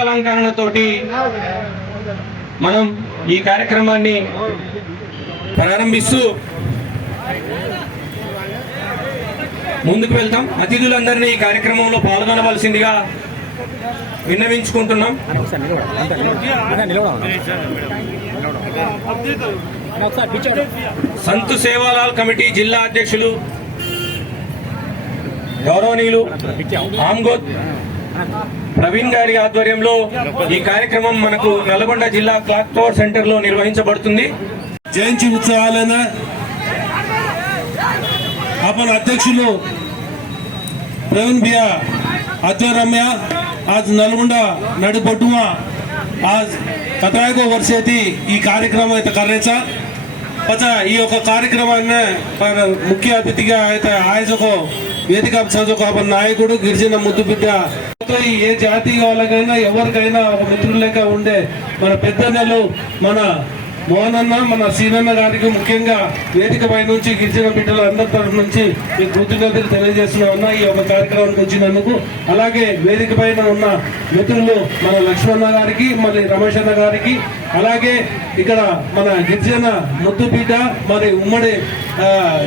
అలంకరణతోటి మనం ఈ కార్యక్రమాన్ని ప్రారంభిస్తూ ముందుకు వెళ్తాం. అతిథులందరినీ ఈ కార్యక్రమంలో పాల్గొనవలసిందిగా విన్నవించుకుంటున్నాం. సంత్ సేవాలాల్ కమిటీ జిల్లా అధ్యక్షులు గౌరవనీయులు ఆమ్గోద్ ప్రవీణ్ గారి ఆధ్వర్యంలో ఈ కార్యక్రమం మనకు నల్గొండ జిల్లా క్లాక్ టవర్ సెంటర్ లో నిర్వహించబడుతుంది. जयंती उत्सवाला आपण अध्यक्षुలు प्रवीण भैया आध्वर्य आज नलगोंडा नडीबोटुमा आज 17 वर्ष ఈ కార్యక్రమం అయితే करायचा पचा ఈ ఒక కార్యక్రమాన్ని ముఖ్య అతిథిగా అయితే ఆయోజక వేదిక సోదకు आपण నాయకుడు గిరిజన ముద్దు బిడ్డ ఏ జాతి వాళ్ళకైనా ఎవరికైనా ఒక మిత్రులు లెక్క ఉండే మన పెద్దన్నలు మన మోహన్ అన్న మన సీనన్న గారికి ముఖ్యంగా వేదిక పై నుంచి గిరిజన బిడ్డలు అందరి తరఫు నుంచి మీకు కృతజ్ఞతలు తెలియజేస్తున్నా ఈ యొక్క కార్యక్రమానికి వచ్చినందుకు. అలాగే వేదిక పైన ఉన్న మిత్రులు మన లక్ష్మణ గారికి మళ్ళీ రమేష్ అన్న గారికి అలాగే ఇక్కడ మన గిరిజన ముద్దు బిడ్డ మరి ఉమ్మడి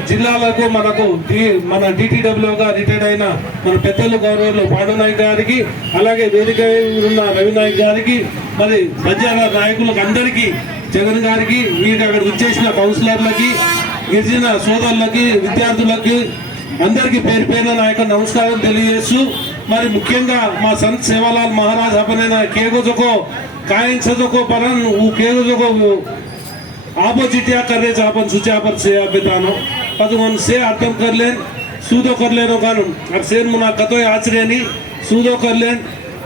జిల్లాలకు మనకు మన DTWగా రిటైర్డ్ అయిన మన పెద్దలు గౌరవులు పాండునాయక్ గారికి అలాగే వేదిక ఉన్న రవినాయక్ గారికి మరి బంజారా నాయకులకు అందరికీ జగన్ గారికి వీరికి అక్కడ వచ్చేసిన కౌన్సిలర్లకి గిరిజన సోదరులకి విద్యార్థులకి అందరికీ పేరు పేరున నా యొక్క నమస్కారం తెలియజేస్తూ మరి ముఖ్యంగా మా సంత్ సేవాలాల్ महाराज अपने केगो जो को कायन सजो को परन वो केगो जो को आपोजिट या कर रहे अपन सुचा पर से बेतानो पदवन से अर्थम कर लेन सूदो कर लेनो कानून अब सेन मुना कतो आचरेनी सूदो कर लेन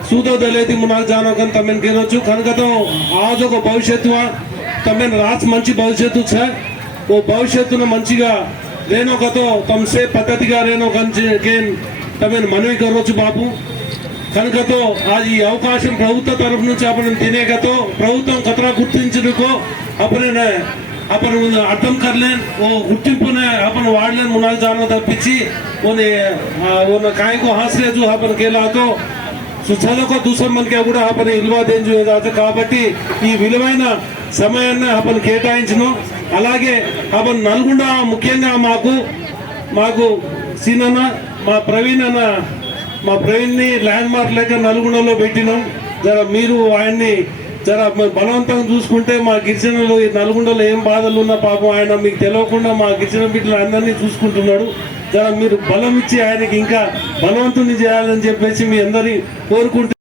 सूदो दलेती मुना जानो कन तमेन केरोचु कनकतो आज ఒక భవిష్యత్తు तमेन राज मंची भविष्यత్తు छे वो भविष्यत्తును మంచిగా రేనోకతో తమసే పద్ధతిగా రేనో కేన్ తमेन మనవి కరోచు బాబు కనుకతో आज ఈ అవకాశం ప్రభుత్వ తరఫు నుంచి आपण తినేకతో ప్రభుత్వం కతరా గుర్తించుకో अपन అర్థం करलेन वो గుర్తింపునే अपन వాడలేन మునాల్ జానో తప్పించి ఓనే కాయకు హాస్రే जो अपन केला तो సుచలకు దుసమ్మన్కి కూడా आपण ఇల్వా దేంజు ఏదాత కాబట్టి ఈ విలువైన సమయాన్ని आपण కేటాయించను. అలాగే आपण నల్గొండ ముఖ్యంగా మాకు సీనన్న మా ప్రవీణ్ అన్న మా ప్రవీణ్ని ల్యాండ్ మార్క్ లెక్క నల్గొండలో పెట్టినాం. జర మీరు ఆయన్ని జర బలవంతంగా చూసుకుంటే మా గిరిజనులు నల్గొండలో ఏం బాధలు ఉన్నా పాపం ఆయన మీకు తెలియకుండా మా గిరిజన బిడ్డలు అందరినీ చూసుకుంటున్నాడు. జర మీరు బలం ఇచ్చి ఆయనకి ఇంకా బలవంతుని చేయాలని చెప్పేసి మీ అందరి కోరుకుంటే